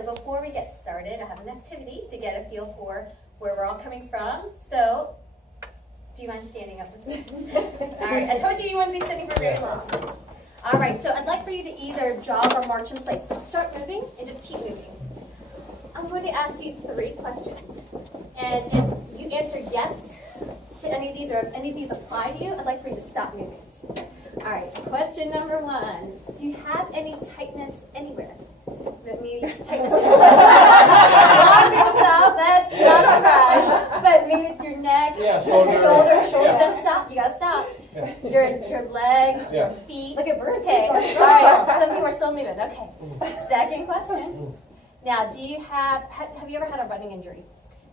so before we get started, I have an activity to get a feel for where we're all coming from. So, do you mind standing up with me? All right, I told you wouldn't be sitting for very long. All right, so I'd like for you to either jog or march in place, but start moving and just keep moving. I'm going to ask you 3 questions, and if you answer yes to any of these, or if any of these apply to you, I'd like for you to stop moving. All right, question number 1. Do you have any tightness anywhere? That means tightness. A lot of people stop, that's not a surprise. But maybe it's your neck, shoulder, then stop, you gotta stop. Your legs, your feet. Look at Bruce. Okay, all right, some people are still moving, okay. Second question. Now, do you have you ever had a running injury?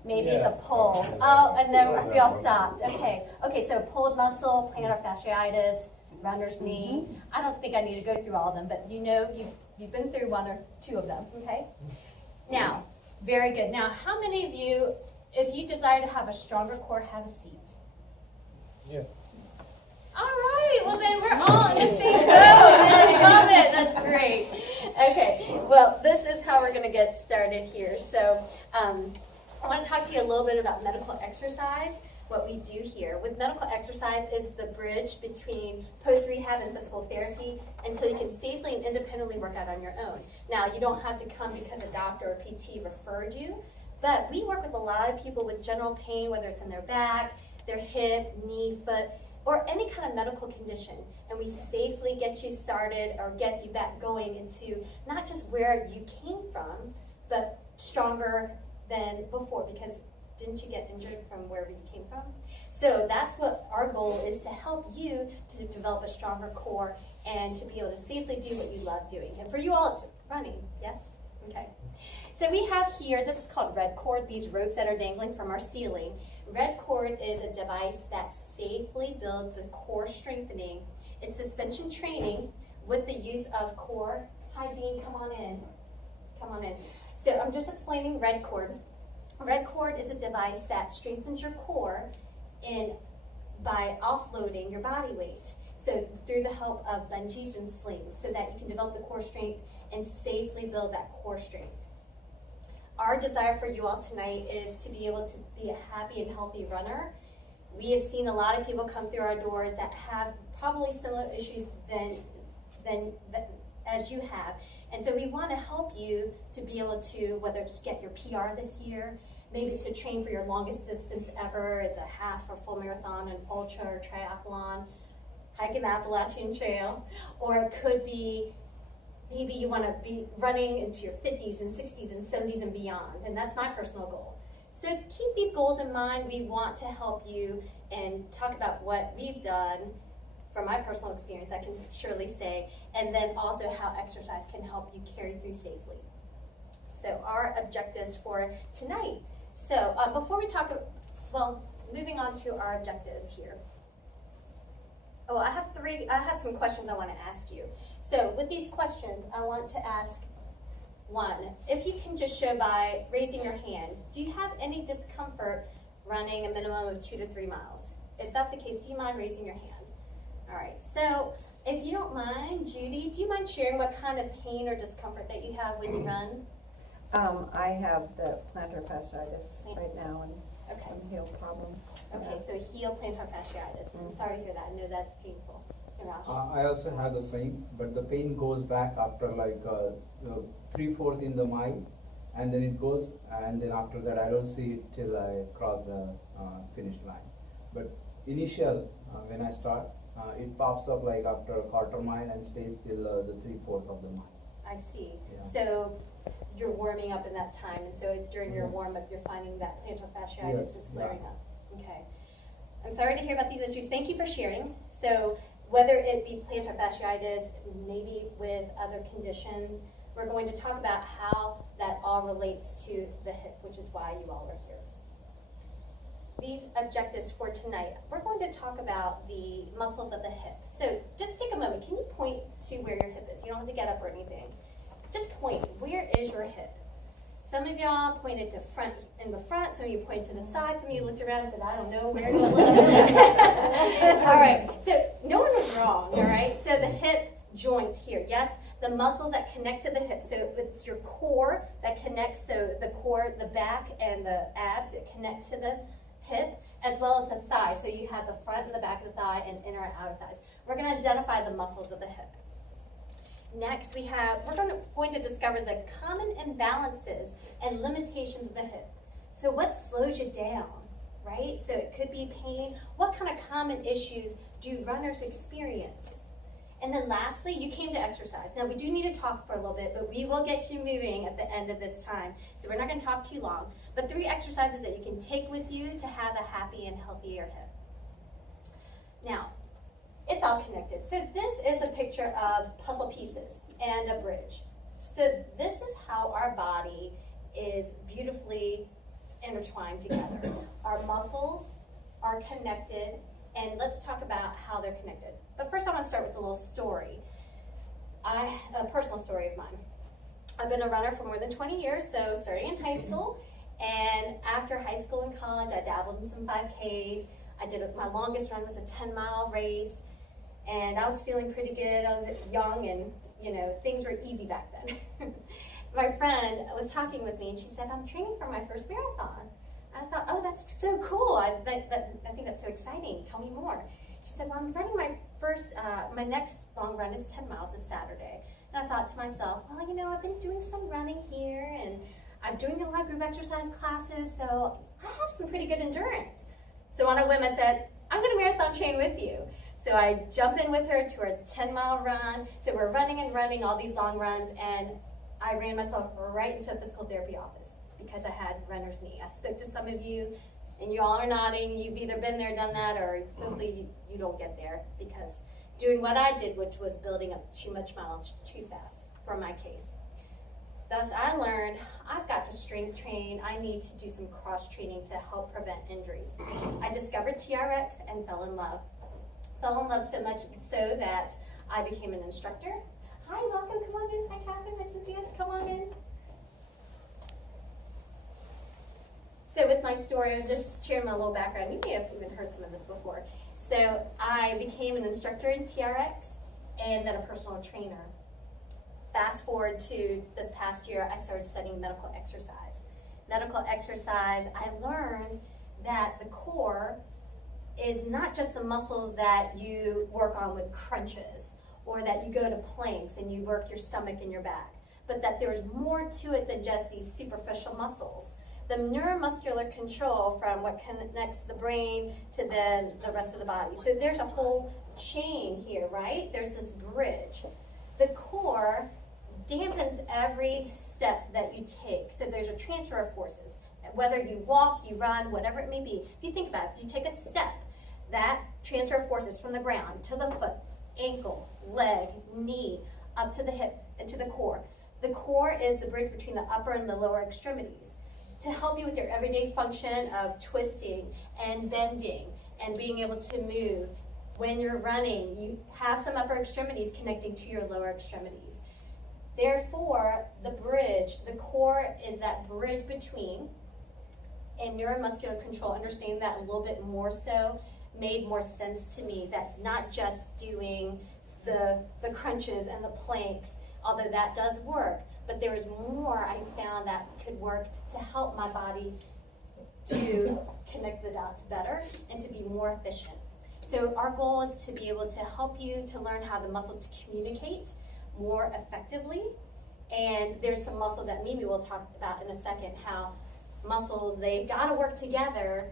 Maybe it's a pull. Oh, and then we all stopped. Okay, so pulled muscle, plantar fasciitis, runner's knee. I don't think I need to go through all of them, but you know you've been through 1 or 2 of them, okay? Now, very good. Now, how many of you, if you desire to have a stronger core, have a seat? Yeah. All right, well then we're all in the same boat. I love it, that's great. Okay, well this is how we're gonna get started here. So I wanna talk to you a little bit about medical exercise, what we do here. With medical exercise is the bridge between post-rehab and physical therapy until you can safely and independently work out on your own. Now, you don't have to come because a doctor or PT referred you, but we work with a lot of people with general pain, whether it's in their back, their hip, knee, foot, or any kind of medical condition, and we safely get you started or get you back going into not just where you came from, but stronger than before, because didn't you get injured from wherever you came from? So that's what our goal is, to help you to develop a stronger core and to be able to safely do what you love doing. And for you all, it's running, yes? Okay. So we have here, this is called Red Cord, these ropes that are dangling from our ceiling. Red Cord is a device that safely builds a core strengthening. It's suspension training with the use of core. Hi, Dean, come on in. Come on in. So I'm just explaining Red Cord. Red Cord is a device that strengthens your core by offloading your body weight. So through the help of bungees and slings, so that you can develop the core strength and safely build that core strength. Our desire for you all tonight is to be able to be a happy and healthy runner. We have seen a lot of people come through our doors that have probably similar issues as you have. And so we want to help you to be able to, whether it's get your PR this year, maybe it's to train for your longest distance ever, it's a half or full marathon, an ultra or triathlon, hike an Appalachian Trail, or it could be maybe you want to be running into your 50s and 60s and 70s and beyond, and that's my personal goal. So keep these goals in mind. We want to help you and talk about what we've done from my personal experience, I can surely say, and then also how exercise can help you carry through safely. So our objectives for tonight. So before we talk, moving on to our objectives here. Oh, I have some questions I want to ask you. So with these questions, I want to ask 1, if you can just show by raising your hand, do you have any discomfort running a minimum of 2 to 3 miles? If that's the case, do you mind raising your hand? All right, so if you don't mind, Judy, do you mind sharing what kind of pain or discomfort that you have when you run? I have the plantar fasciitis right now and some heel problems. Okay, so heel plantar fasciitis. I'm sorry to hear that. I know that's painful. I also have the same, but the pain goes back after like 3/4 in the mile, and then it goes, and then after that I don't see it till I cross the finish line. But initial, when I start, it pops up like after a quarter mile and stays till the 3/4 of the mile. I see. Yeah. So you're warming up in that time, and so during your warm-up, you're finding that plantar fasciitis is flaring up. Okay. I'm sorry to hear about these issues. Thank you for sharing. So whether it be plantar fasciitis, maybe with other conditions, we're going to talk about how that all relates to the hip, which is why you all are here. These objectives for tonight, we're going to talk about the muscles of the hip. So just take a moment. Can you point to where your hip is? You don't have to get up or anything. Just point. Where is your hip? Some of y'all pointed to front in the front. Some of you pointed to the side. Some of you looked around and said, I don't know, where do I look? All right. So no one was wrong, all right? So the hip joint here, yes? The muscles that connect to the hip, so it's your core that connects, so the core, the back and the abs that connect to the hip, as well as the thigh. So you have the front and the back of the thigh and inner and outer thighs. We're going to identify the muscles of the hip. Next, we're going to discover the common imbalances and limitations of the hip. So what slows you down, right? So it could be pain. What kind of common issues do runners experience? And then lastly, you came to exercise. Now we do need to talk for a little bit, but we will get you moving at the end of this time. So we're not going to talk too long, but 3 exercises that you can take with you to have a happy and healthier hip. Now, it's all connected. So this is a picture of puzzle pieces and a bridge. So this is how our body is beautifully intertwined together. Our muscles are connected, and let's talk about how they're connected. But first I want to start with a little story, a personal story of mine. I've been a runner for more than 20 years, so starting in high school, and after high school and college, I dabbled in some 5Ks. My longest run was a 10-mile race, and I was feeling pretty good. I was young, and things were easy back then. My friend was talking with me, and she said, "I'm training for my first marathon." And I thought, "Oh, that's so cool. I think that's so exciting. Tell me more." She said, "Well, I'm running my next long run is 10 miles this Saturday." And I thought to myself, well, I've been doing some running here, and I'm doing a lot of group exercise classes, so I have some pretty good endurance. So on a whim, I said, "I'm going to marathon train with you." So I jump in with her to a 10-mile run. So we're running all these long runs, and I ran myself right into a physical therapy office because I had runner's knee. I spoke to some of you, and you all are nodding. You've either been there, done that, or hopefully you don't get there because doing what I did, which was building up too much mileage too fast for my case. Thus, I learned I've got to strength train. I need to do some cross training to help prevent injuries. I discovered TRX and fell in love. Fell in love so much so that I became an instructor. Hi, welcome, come on in. Hi, Catherine, hi, Cynthia, come on in. So with my story, I'm just sharing my little background. You may have even heard some of this before. So I became an instructor in TRX and then a personal trainer. Fast forward to this past year, I started studying medical exercise. Medical exercise, I learned that the core is not just the muscles that you work on with crunches or that you go to planks and you work your stomach and your back, but that there's more to it than just these superficial muscles. The neuromuscular control from what connects the brain to the rest of the body. So there's a whole chain here, right? There's this bridge. The core dampens every step that you take. So there's a transfer of forces. Whether you walk, you run, whatever it may be. If you think about it, if you take a step, that transfer of forces from the ground to the foot, ankle, leg, knee, up to the hip, and to the core. The core is the bridge between the upper and the lower extremities to help you with your everyday function of twisting and bending and being able to move. When you're running, you have some upper extremities connecting to your lower extremities. Therefore, the bridge, the core is that bridge between, and neuromuscular control, understanding that a little bit more so, made more sense to me, that not just doing the crunches and the planks, although that does work, but there is more I found that could work to help my body to connect the dots better and to be more efficient. So our goal is to be able to help you to learn how the muscles to communicate more effectively. And there's some muscles that Mimi will talk about in a second, how muscles, they gotta work together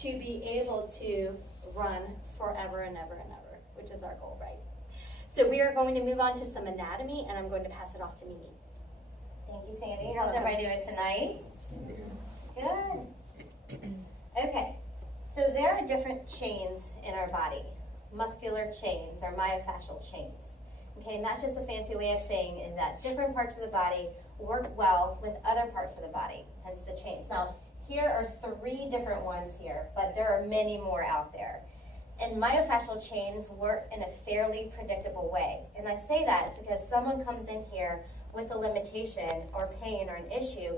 to be able to run forever and ever and ever, which is our goal, right? So we are going to move on to some anatomy, and I'm going to pass it off to Mimi. Thank you, Sandy. How's everybody doing tonight? Good. Okay, so there are different chains in our body. Muscular chains or myofascial chains. Okay, and that's just a fancy way of saying is that different parts of the body work well with other parts of the body, hence the chains. Now, here are 3 different ones here, but there are many more out there. And myofascial chains work in a fairly predictable way. And I say that is because someone comes in here with a limitation or pain or an issue,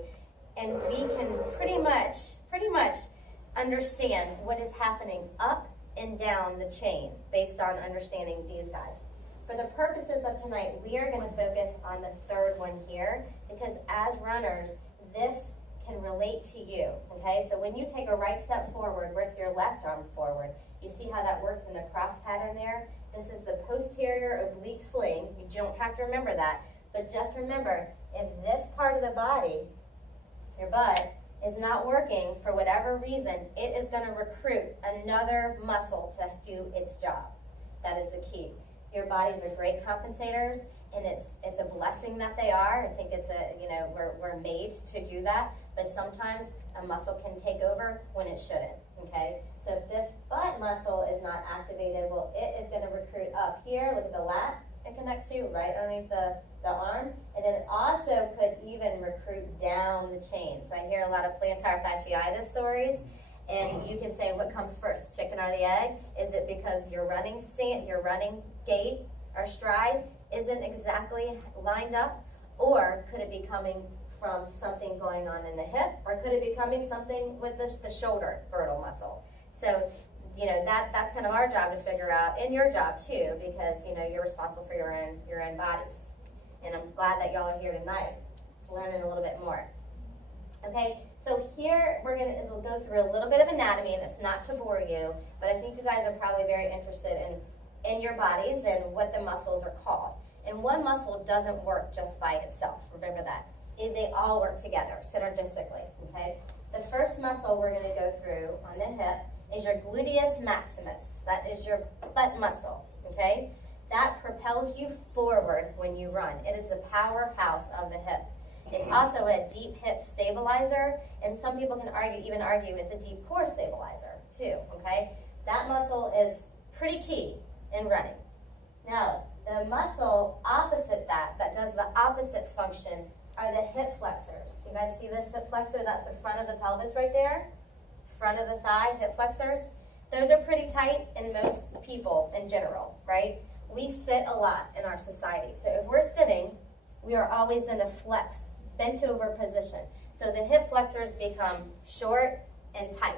and we can pretty much understand what is happening up and down the chain based on understanding these guys. For the purposes of tonight, we are going to focus on the third one here, because as runners, this can relate to you, okay? So when you take a right step forward with your left arm forward, you see how that works in the cross pattern there? This is the posterior oblique sling. You don't have to remember that, but just remember, if this part of the body, your butt, is not working for whatever reason, it is going to recruit another muscle to do its job. That is the key. Your bodies are great compensators, and it's a blessing that they are. I think it's we're made to do that, but sometimes a muscle can take over when it shouldn't, okay? So if this butt muscle is not activated, well, it is going to recruit up here. Look at the lat it connects to, right underneath the arm, and then it also could even recruit down the chain. So I hear a lot of plantar fasciitis stories, and you can say, what comes first, the chicken or the egg? Is it because your running gait or stride isn't exactly lined up, or could it be coming from something going on in the hip, or could it be coming something with the shoulder girdle muscle? So, that's kind of our job to figure out, and your job too, because you're responsible for your own bodies. And I'm glad that y'all are here tonight, learning a little bit more. Okay, so here we'll go through a little bit of anatomy, and it's not to bore you, but I think you guys are probably very interested in your bodies and what the muscles are called. And one muscle doesn't work just by itself. Remember that. They all work together, synergistically, okay? The first muscle we're going to go through on the hip is your gluteus maximus. That is your butt muscle, okay? That propels you forward when you run. It is the powerhouse of the hip. It's also a deep hip stabilizer, and some people can even argue it's a deep core stabilizer too, okay? That muscle is pretty key in running. Now, the muscle opposite that does the opposite function, are the hip flexors. You guys see this hip flexor? That's the front of the pelvis right there. Front of the thigh, hip flexors. Those are pretty tight in most people in general, right? We sit a lot in our society. So if we're sitting, we are always in a flex, bent over position. So the hip flexors become short and tight.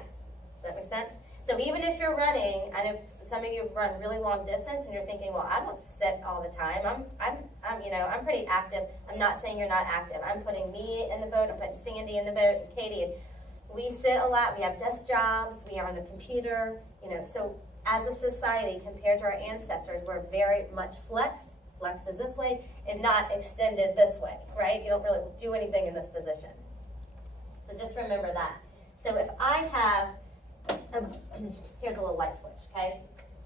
Does that make sense? So even if you're running, I know some of you run really long distance and you're thinking, well, I don't sit all the time. I'm pretty active. I'm not saying you're not active. I'm putting me in the boat, I'm putting Sandy in the boat, and Katie. And we sit a lot, we have desk jobs, we are on the computer, so as a society compared to our ancestors, we're very much flexed is this way, and not extended this way, right? You don't really do anything in this position. So just remember that. So if I have, here's a little light switch, okay?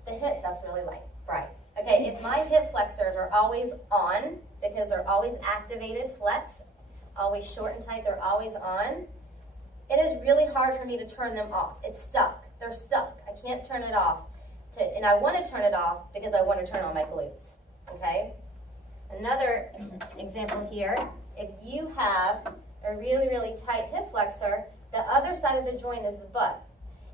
The hip, that's really light, bright. Okay, if my hip flexors are always on, because they're always activated, flexed, always short and tight, they're always on, it is really hard for me to turn them off. It's stuck. They're stuck. I can't turn it off. And I want to turn it off because I want to turn on my glutes, okay? Another example here, if you have a really, really tight hip flexor, the other side of the joint is the butt.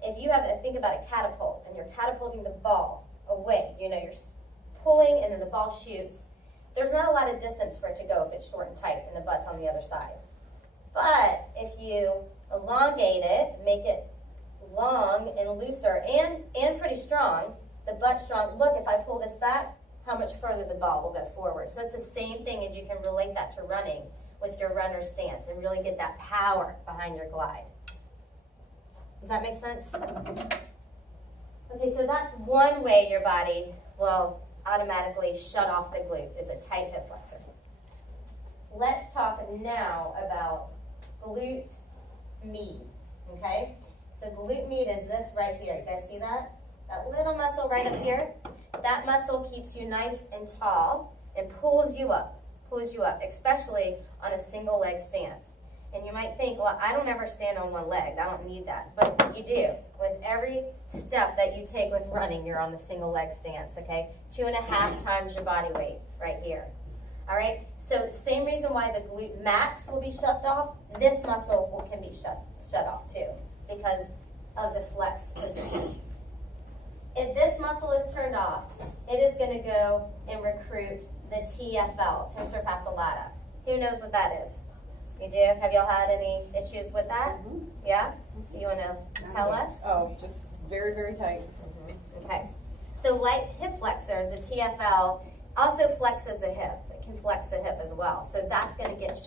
If you think about a catapult, and you're catapulting the ball away, you're pulling and then the ball shoots, there's not a lot of distance for it to go if it's short and tight and the butt's on the other side. But if you elongate it, make it long and looser and pretty strong, the butt strong, look, if I pull this back, how much further the ball will go forward. So it's the same thing as you can relate that to running with your runner stance and really get that power behind your glide. Does that make sense? Okay, so that's one way your body will automatically shut off the glute, is a tight hip flexor. Let's talk now about glute med, okay? So glute med is this right here. You guys see that? That little muscle right up here. That muscle keeps you nice and tall and pulls you up, especially on a single leg stance. And you might think, well, I don't ever stand on one leg. I don't need that. But you do. With every step that you take with running, you're on the single leg stance, okay? 2.5 times your body weight right here. All right? So same reason why the glute max will be shut off, this muscle can be shut off too because of the flex position. If this muscle is turned off, it is going to go and recruit the TFL, tensor fasciae lata. Who knows what that is? You do? Have y'all had any issues with that? Mm-hmm. Yeah? You want to tell us? Oh, just very, very tight. Mm-hmm. Okay. So like hip flexors, the TFL also flexes the hip. It can flex the hip as well. So that's going to get